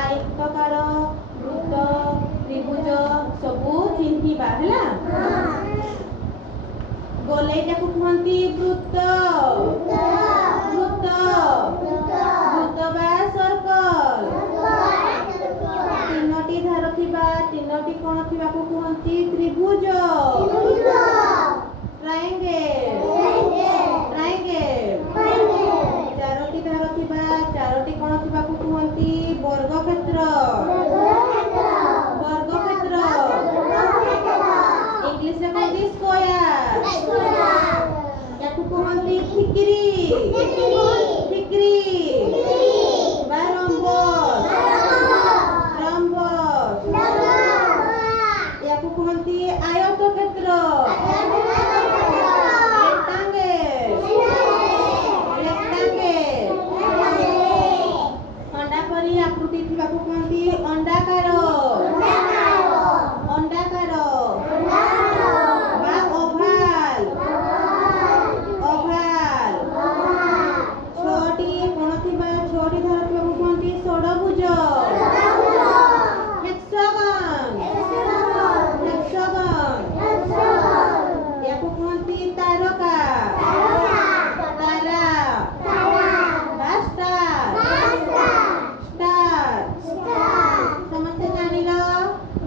आयताकार वृत्त त्रिभुज सबू चिन्हिबा हैला गोलेटा को कहंती वृत्त वृत्त वृत्त बा सर्कल तीनोटी धार थिबा तीनोटी कोण थिबा को कहंती त्रिभुज ट्रायंगल ट्रायंगल चारोटी धार थिबा चारोटी कोण थिबा को कहंती वर्गक्षेत्र वर्गक्षेत्र इंग्लिश रे कहंती स्क्वायर याकू कहंती ठिकरी ठिकरी बा रम्बस रम्बस याकू कहंती आयतक्षेत्र आकृति थिबा को कहंती अंडाकार अंडाकार बा ओभाल ओभाल छोटी कोण थिबा छोटी धार थिबा को कहंती षडभुज हेक्सागन हेक्सागन याकू कहंती तारका तारा बा स्टार समस्ते जानिल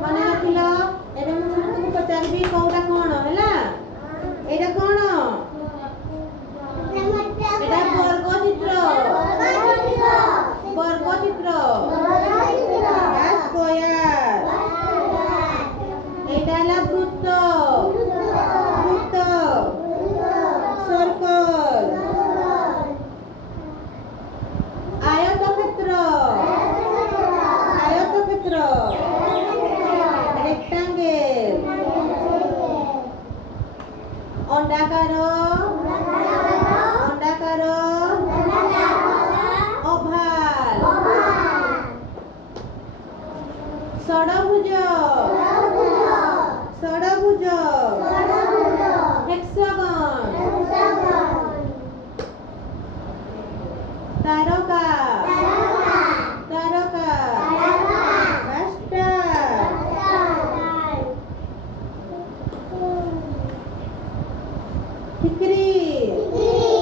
मन रखिल एबे मु तुमको पचारबी कोउटा कोन हैला एटा कोन एटा वर्ग चित्र स्क्वायर एटा ला वृत्त वृत्त सर्कल आयतक्षेत्र आयतक्षेत्र रेक्टेंगल अंडाकार अंडाकार ओभाल षडभुज षडभुज हेक्सागन तारका तारका ठिकरी